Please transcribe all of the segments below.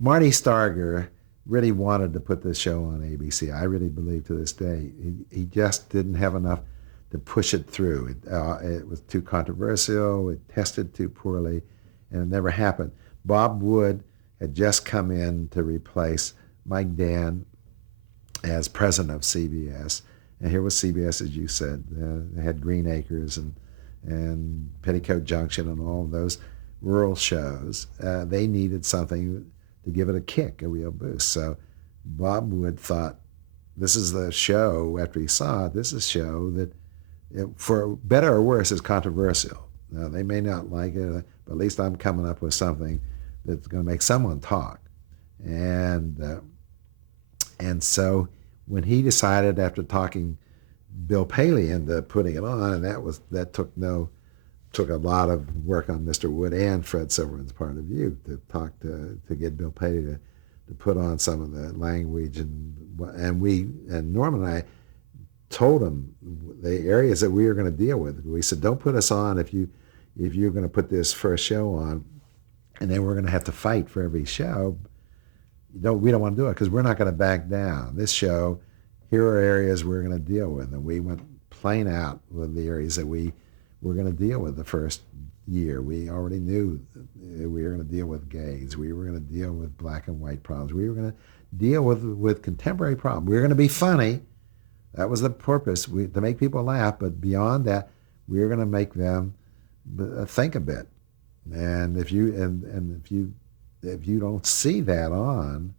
Marty Starger really wanted to put this show on ABC. I really believe to this day he just didn't have enough to push it through. It was too controversial. It tested too poorly, and it never happened. Bob Wood had just come in to replace Mike Dan as president of CBS, and here was CBS, as you said. They had Green Acres and Petticoat Junction and all of those rural shows. They needed something to give it a kick, a real boost. So Bob Wood thought, this is the show, after he saw it, this is a show that, for better or worse, is controversial. Now, they may not like it, but at least I'm coming up with something that's going to make someone talk. And so when he decided, after talking Bill Paley into putting it on, and that took a lot of work on Mr. Wood and Fred Silverman's part of view to talk to get Bill Paley to put on some of the language, and Norm and I told him the areas that we were going to deal with. We said, don't put us on if you're going to put this first show on, and then we're going to have to fight for every show. We don't want to do it because we're not going to back down. This show, here are areas we're going to deal with, and we went plain out with the areas that we were going to deal with the first year. We already knew that we were going to deal with gays. We were going to deal with black and white problems. We were going to deal with contemporary problems. We were going to be funny. That was the purpose, to make people laugh. But beyond that, we were going to make them think a bit. And if you don't see that on,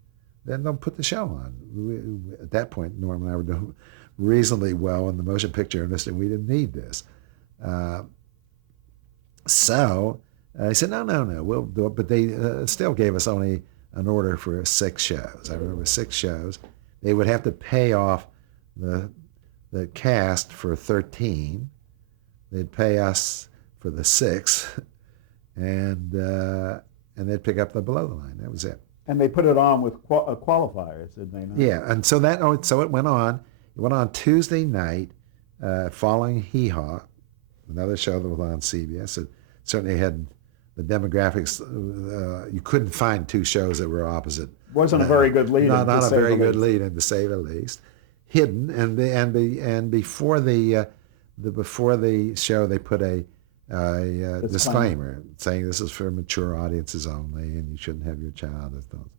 then don't put the show on. At that point, Norm and I were doing reasonably well in the motion picture industry, and we didn't need this. So I said, no, we'll do it. But they still gave us only an order for 6 shows. I remember 6 shows. They would have to pay off the cast for 13. They'd pay us for the 6, and they'd pick up the below the line. That was it. And they put it on with qualifiers, did they not? Yeah, and so it went on. It went on Tuesday night, following Hee Haw, another show that was on CBS. It certainly had the demographics. You couldn't find 2 shows that were opposite. Wasn't a very good lead. Not a very good lead, in to say the least. Hidden, and before the show, they put a disclaimer saying this is for mature audiences only, and you shouldn't have your child as those.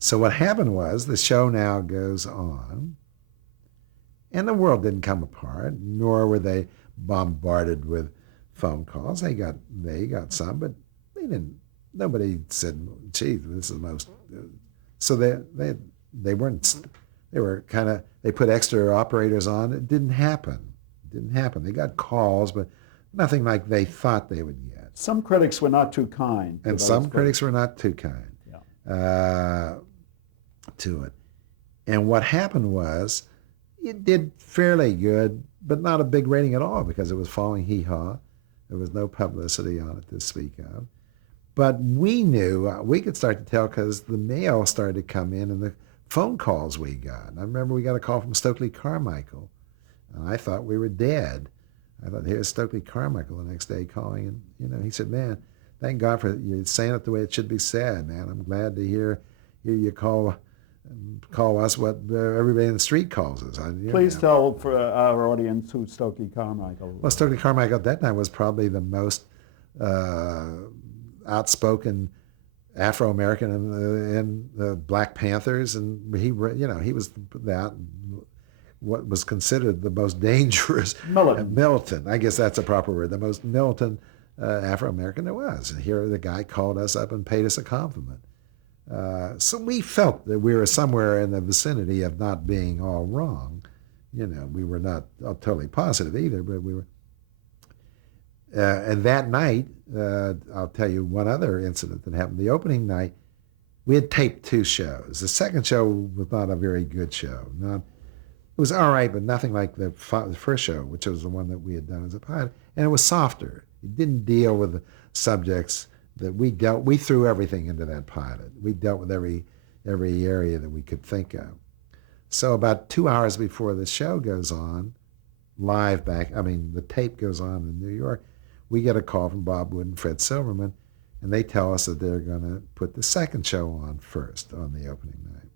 So what happened was, the show now goes on, and the world didn't come apart, nor were they bombarded with phone calls. They got some, but they didn't. Nobody said, "Gee, this is the most." So they weren't. They were kind of. They put extra operators on. It didn't happen. They got calls, but nothing like they thought they would get. Some critics were not too kind. And some critics were not too kind to it. And what happened was, it did fairly good, but not a big rating at all, because it was following Hee Haw. There was no publicity on it to speak of. But we knew, we could start to tell, because the mail started to come in and the phone calls we got. And I remember we got a call from Stokely Carmichael, and I thought we were dead. I thought, here's Stokely Carmichael the next day calling, and he said, "Man, thank God for you saying it the way it should be said, man. I'm glad to hear you call us what everybody in the street calls us." Please tell for our audience who Stokely Carmichael was. Well, Stokely Carmichael at that time was probably the most outspoken Afro-American in the Black Panthers, and he was that. What was considered the most dangerous militant. I guess that's a proper word. The most militant Afro-American there was. And here the guy called us up and paid us a compliment. So we felt that we were somewhere in the vicinity of not being all wrong. We were not totally positive either, but we were. And that night, I'll tell you one other incident that happened. The opening night, we had taped 2 shows. The second show was not a very good show. It was all right, but nothing like the first show, which was the one that we had done as a pilot. And it was softer. It didn't deal with the subjects that we threw everything into that pilot. We dealt with every area that we could think of. So about 2 hours before the show goes on, the tape goes on in New York, we get a call from Bob Wood and Fred Silverman. and they tell us that they're going to put the second show on first on the opening night.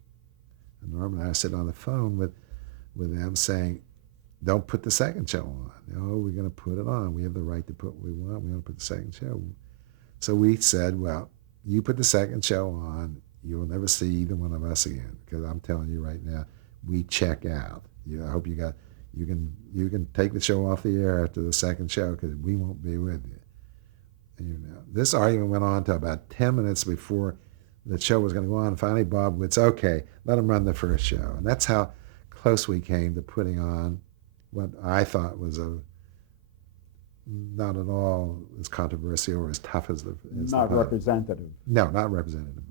And Norm and I sit on the phone with them saying, don't put the second show on. No, we're going to put it on. We have the right to put what we want. We're going to put the second show. So we said, well, you put the second show on, you will never see either one of us again, because I'm telling you right now, we check out. I hope you can take the show off the air after the second show, because we won't be with you. This argument went on to about 10 minutes before the show was going to go on. Finally, Bob would say, okay, let him run the first show. And that's how close we came to putting on what I thought was not at all as controversial or as tough as the Not pilot. representative. No, not representative.